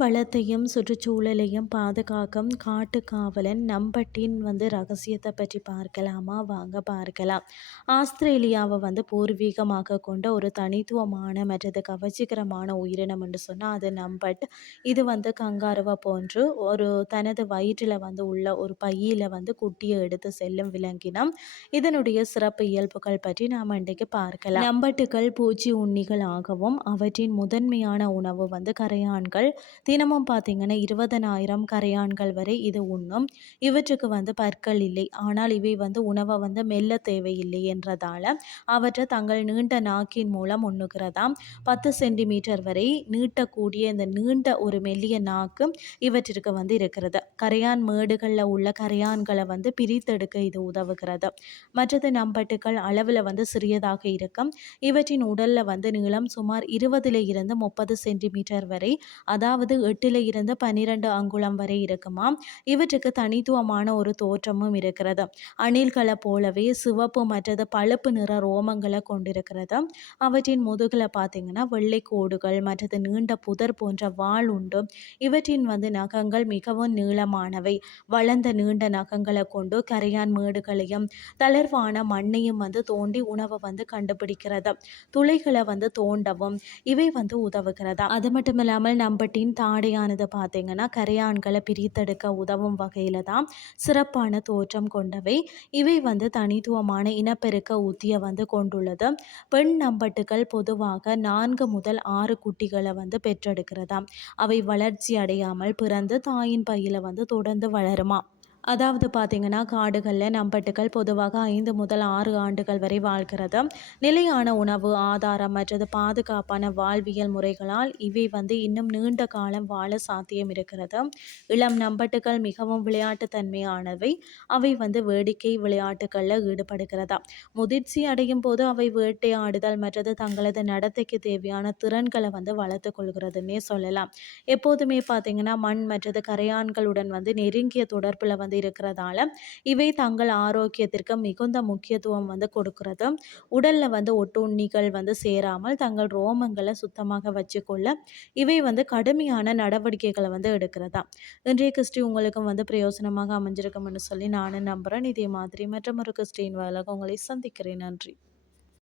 வளத்தையும் சுற்றுச்சூழலையும் பாதுகாக்கும் காட்டுக்காவலன் நம்பட்டின் வந்து ரகசியத்தை பற்றி பார்க்கலாமா? வாங்க பார்க்கலாம். ஆஸ்திரேலியாவை வந்து பூர்வீகமாக கொண்ட ஒரு தனித்துவமான மற்றது கவர்ச்சிகரமான உயிரினம் என்று சொன்னால் அது நம்பட். இது வந்து கங்காருவை போன்று ஒரு தனது வயிற்றில் வந்து உள்ள ஒரு பையில வந்து குட்டியை எடுத்து செல்லும் விலங்கினம். இதனுடைய சிறப்பு இயல்புகள் பற்றி நாம் இன்றைக்கு பார்க்கலாம். நம்பட்டுகள் பூச்சி உண்ணிகள் ஆகவும் அவற்றின் முதன்மையான உணவு வந்து கரையான்கள். தினமும் பார்த்தீங்கன்னா இருபதனாயிரம் கரையான்கள் வரை இது உண்ணும். இவற்றுக்கு வந்து பற்கள் இல்லை. ஆனால் இவை வந்து உணவை வந்து மெல்ல தேவையில்லை என்றதால் அவற்றை தங்கள் நீண்ட நாக்கின் மூலம் உண்ணுகிறதாம். பத்து சென்டிமீட்டர் வரை நீட்டக்கூடிய இந்த நீண்ட ஒரு மெல்லிய நாக்கு இவற்றிற்கு வந்து இருக்கிறது. கரையான் மேடுகளில் உள்ள கரையான்களை வந்து பிரித்தெடுக்க இது உதவுகிறது. மற்றது நம்பட்டுகள் அளவில் வந்து சிறியதாக இருக்கும். இவற்றின் உடலில் வந்து நீளம் சுமார் இருபதுல இருந்து முப்பது சென்டிமீட்டர் வரை அதாவது அதாவது எட்டில் இருந்து பன்னிரண்டு அங்குலம் வரை இருக்குமா இவற்றுக்கு தனித்துவமான ஒரு தோற்றமும் இருக்கிறது. அணில்களை போலவே சிவப்பு மற்றது பழுப்பு நிற ரோமங்களை கொண்டிருக்கிறது. அவற்றின் முதுகில் பார்த்தீங்கன்னா வெள்ளை கோடுகள் மற்றது நீண்ட புதர் போன்ற வாள் உண்டு. இவற்றின் வந்து நகங்கள் மிகவும் நீளமானவை. வளர்ந்த நீண்ட நகங்களை கொண்டு கரையான் மேடுகளையும் தளர்வான மண்ணையும் வந்து தோண்டி உணவை வந்து கண்டுபிடிக்கிறது. துளைகளை வந்து தோண்டவும் இவை வந்து உதவுகிறதா? அது மட்டும் இல்லாமல் நம்பட்டின் தாடையானது பார்த்தீங்கன்னா கரையான்களை பிரித்தெடுக்க உதவும் வகையில் தான் சிறப்பான தோற்றம் கொண்டவை. இவை வந்து தனித்துவமான இனப்பெருக்க உத்தியை வந்து கொண்டுள்ளது. பெண் நம்பட்டுகள் பொதுவாக நான்கு முதல் ஆறு குட்டிகளை வந்து பெற்றெடுக்கிறதாம். அவை வளர்ச்சி அடையாமல் பிறந்து தாயின் பையில் வந்து தொடர்ந்து வளருமா அதாவது பார்த்திங்கன்னா காடுகளில் நம்பட்டுகள் பொதுவாக ஐந்து முதல் ஆறு ஆண்டுகள் வரை வாழ்கிறது. நிலையான உணவு ஆதாரம் மற்றது பாதுகாப்பான வாழ்வியல் முறைகளால் இவை வந்து இன்னும் நீண்ட காலம் வாழ சாத்தியம் இருக்கிறது. இளம் நம்பட்டுகள் மிகவும் விளையாட்டுத்தன்மையானவை. அவை வந்து வேடிக்கை விளையாட்டுகளில் ஈடுபடுகிறதா? முதிர்ச்சி அடையும் போது அவை வேட்டையாடுதல் மற்றது தங்களது நடத்தைக்கு தேவையான திறன்களை வந்து வளர்த்து கொள்கிறதுன்னே சொல்லலாம். எப்போதுமே பார்த்திங்கன்னா மண் மற்றது கரையான்களுடன் வந்து நெருங்கிய தொடர்பில் வந்து வந்து இருக்கிறதால இவை தங்கள் ஆரோக்கியத்திற்கு மிகுந்த முக்கியத்துவம் வந்து கொடுக்கிறது. உடலில் வந்து ஒட்டுண்ணிகள் வந்து சேராமல் தங்கள் ரோமங்களை சுத்தமாக வச்சுக்கொள்ள இவை வந்து கடுமையான நடவடிக்கைகளை வந்து எடுக்கிறதா. இன்றைய கிறிஸ்டி உங்களுக்கும் வந்து பிரயோசனமாக அமைஞ்சிருக்கும்னு சொல்லி நானும் நம்புகிறேன் இதே மாதிரி மற்றமொரு கிறிஸ்டின் வேலை உங்களை சந்திக்கிறேன். நன்றி.